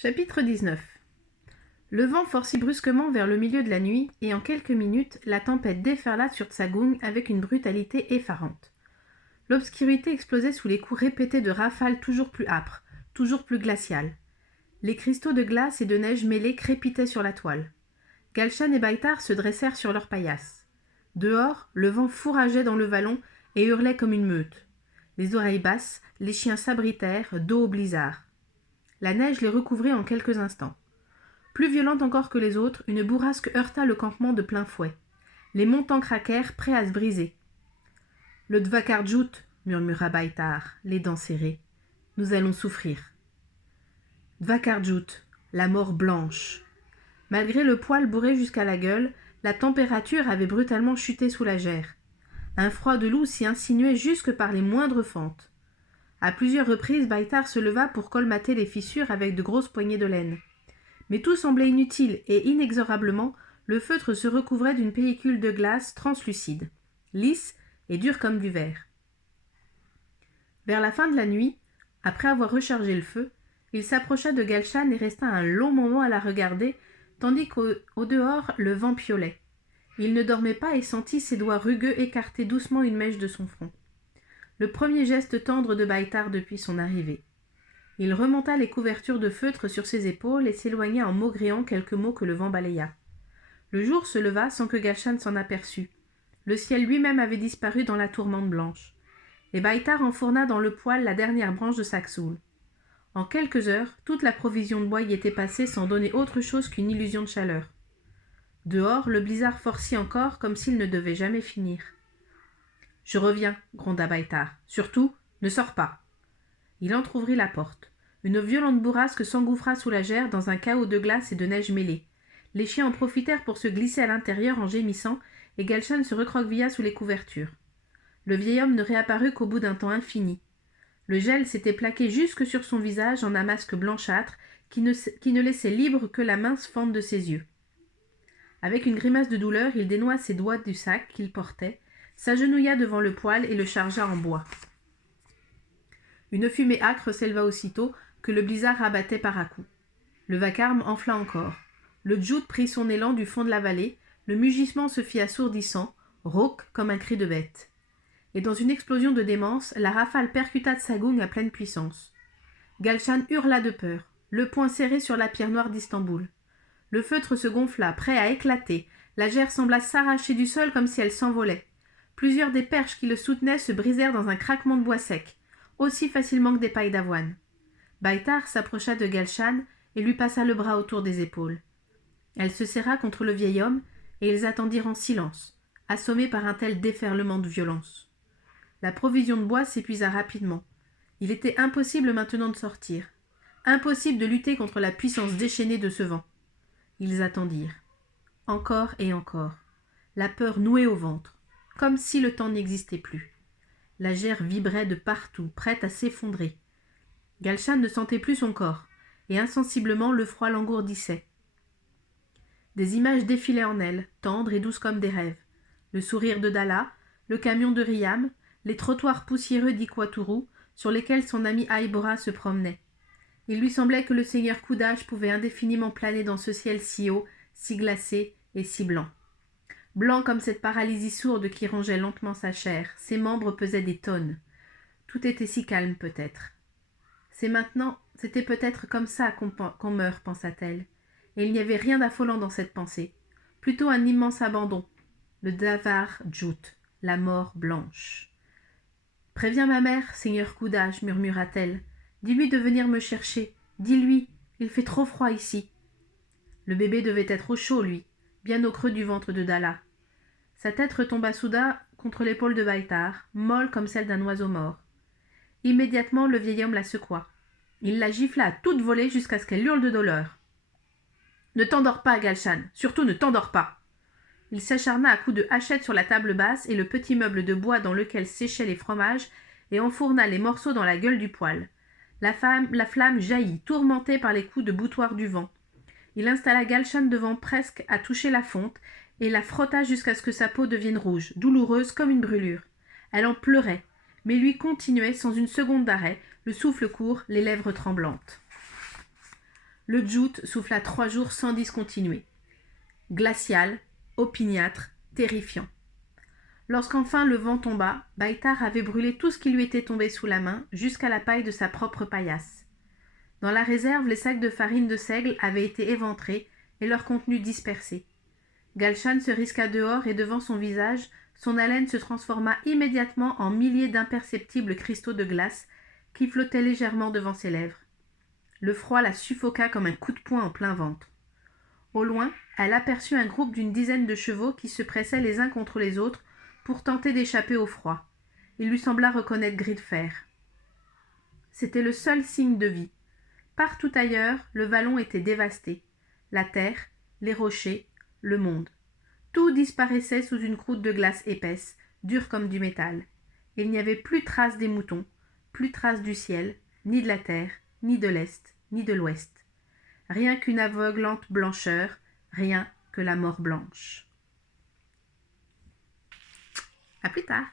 Chapitre 19. Le vent forcit brusquement vers le milieu de la nuit, et en quelques minutes, la tempête déferla sur Tsagung avec une brutalité effarante. L'obscurité explosait sous les coups répétés de rafales toujours plus âpres, toujours plus glaciales. Les cristaux de glace et de neige mêlés crépitaient sur la toile. Galshan et Baitar se dressèrent sur leurs paillasses. Dehors, le vent fourrageait dans le vallon et hurlait comme une meute. Les oreilles basses, les chiens s'abritèrent, dos au blizzard. La neige les recouvrit en quelques instants. Plus violente encore que les autres, une bourrasque heurta le campement de plein fouet. Les montants craquèrent, prêts à se briser. « Le Dvakarjut » murmura Baitar, les dents serrées. « Nous allons souffrir. » Dvakarjut, la mort blanche. Malgré le poil bourré jusqu'à la gueule, la température avait brutalement chuté sous la gerre. Un froid de loup s'y insinuait jusque par les moindres fentes. À plusieurs reprises, Baitar se leva pour colmater les fissures avec de grosses poignées de laine. Mais tout semblait inutile et, inexorablement, le feutre se recouvrait d'une pellicule de glace translucide, lisse et dure comme du verre. Vers la fin de la nuit, après avoir rechargé le feu, il s'approcha de Galshan et resta un long moment à la regarder, tandis qu'au dehors le vent piaulait. Il ne dormait pas et sentit ses doigts rugueux écarter doucement une mèche de son front. Le premier geste tendre de Baitar depuis son arrivée. Il remonta les couvertures de feutre sur ses épaules et s'éloigna en maugréant quelques mots que le vent balaya. Le jour se leva sans que Galshan s'en aperçût. Le ciel lui-même avait disparu dans la tourmente blanche. Et Baitar enfourna dans le poêle la dernière branche de Saksoul. En quelques heures, toute la provision de bois y était passée sans donner autre chose qu'une illusion de chaleur. Dehors, le blizzard forcit encore comme s'il ne devait jamais finir. « Je reviens, gronda Baitar. Surtout, ne sors pas. » Il entr'ouvrit la porte. Une violente bourrasque s'engouffra sous la gerre dans un chaos de glace et de neige mêlée. Les chiens en profitèrent pour se glisser à l'intérieur en gémissant, et Galshan se recroquevilla sous les couvertures. Le vieil homme ne réapparut qu'au bout d'un temps infini. Le gel s'était plaqué jusque sur son visage en un masque blanchâtre qui ne laissait libre que la mince fente de ses yeux. Avec une grimace de douleur, il dénoua ses doigts du sac qu'il portait, s'agenouilla devant le poêle et le chargea en bois. Une fumée âcre s'éleva aussitôt que le blizzard rabattait par à-coups. Le vacarme enfla encore. Le djout prit son élan du fond de la vallée, le mugissement se fit assourdissant, rauque comme un cri de bête. Et dans une explosion de démence, la rafale percuta Tsagung à pleine puissance. Galshan hurla de peur, le poing serré sur la pierre noire d'Istanbul. Le feutre se gonfla, prêt à éclater. La gerre sembla s'arracher du sol comme si elle s'envolait. Plusieurs des perches qui le soutenaient se brisèrent dans un craquement de bois sec, aussi facilement que des pailles d'avoine. Baitar s'approcha de Galshan et lui passa le bras autour des épaules. Elle se serra contre le vieil homme et ils attendirent en silence, assommés par un tel déferlement de violence. La provision de bois s'épuisa rapidement. Il était impossible maintenant de sortir. Impossible de lutter contre la puissance déchaînée de ce vent. Ils attendirent. Encore et encore. La peur nouée au ventre, comme si le temps n'existait plus. La gerre vibrait de partout, prête à s'effondrer. Galshan ne sentait plus son corps, et insensiblement le froid l'engourdissait. Des images défilaient en elle, tendres et douces comme des rêves. Le sourire de Dalla, le camion de Riam, les trottoirs poussiéreux d'Ikwaturu, sur lesquels son ami Aïbora se promenait. Il lui semblait que le seigneur Kudash pouvait indéfiniment planer dans ce ciel si haut, si glacé et si blanc. Blanc comme cette paralysie sourde qui rongeait lentement sa chair, ses membres pesaient des tonnes. Tout était si calme peut-être. C'était peut-être comme ça qu'on meurt, pensa-t-elle. Et il n'y avait rien d'affolant dans cette pensée. Plutôt un immense abandon. Le Dvakarjut, la mort blanche. « Préviens ma mère, seigneur Kudash, murmura-t-elle. Dis-lui de venir me chercher. Dis-lui, il fait trop froid ici. » Le bébé devait être au chaud, lui, bien au creux du ventre de Dalla. Sa tête retomba soudain contre l'épaule de Baitar, molle comme celle d'un oiseau mort. Immédiatement, le vieil homme la secoua. Il la gifla à toute volée jusqu'à ce qu'elle hurle de douleur. « Ne t'endors pas, Galshan, surtout ne t'endors pas !» Il s'acharna à coups de hachette sur la table basse et le petit meuble de bois dans lequel séchaient les fromages et enfourna les morceaux dans la gueule du poêle. La flamme jaillit, tourmentée par les coups de boutoir du vent. Il installa Galshan devant presque à toucher la fonte et la frotta jusqu'à ce que sa peau devienne rouge, douloureuse comme une brûlure. Elle en pleurait, mais lui continuait sans une seconde d'arrêt, le souffle court, les lèvres tremblantes. Le Djout souffla 3 jours sans discontinuer. Glacial, opiniâtre, terrifiant. Lorsqu'enfin le vent tomba, Baitar avait brûlé tout ce qui lui était tombé sous la main, jusqu'à la paille de sa propre paillasse. Dans la réserve, les sacs de farine de seigle avaient été éventrés et leur contenu dispersé. Galshan se risqua dehors et devant son visage, son haleine se transforma immédiatement en milliers d'imperceptibles cristaux de glace qui flottaient légèrement devant ses lèvres. Le froid la suffoqua comme un coup de poing en plein ventre. Au loin, elle aperçut un groupe d'une dizaine de chevaux qui se pressaient les uns contre les autres pour tenter d'échapper au froid. Il lui sembla reconnaître Gridfer. C'était le seul signe de vie. Partout ailleurs, le vallon était dévasté. La terre, les rochers, le monde. Tout disparaissait sous une croûte de glace épaisse, dure comme du métal. Il n'y avait plus trace des moutons, plus trace du ciel, ni de la terre, ni de l'est, ni de l'ouest. Rien qu'une aveuglante blancheur, rien que la mort blanche. À plus tard.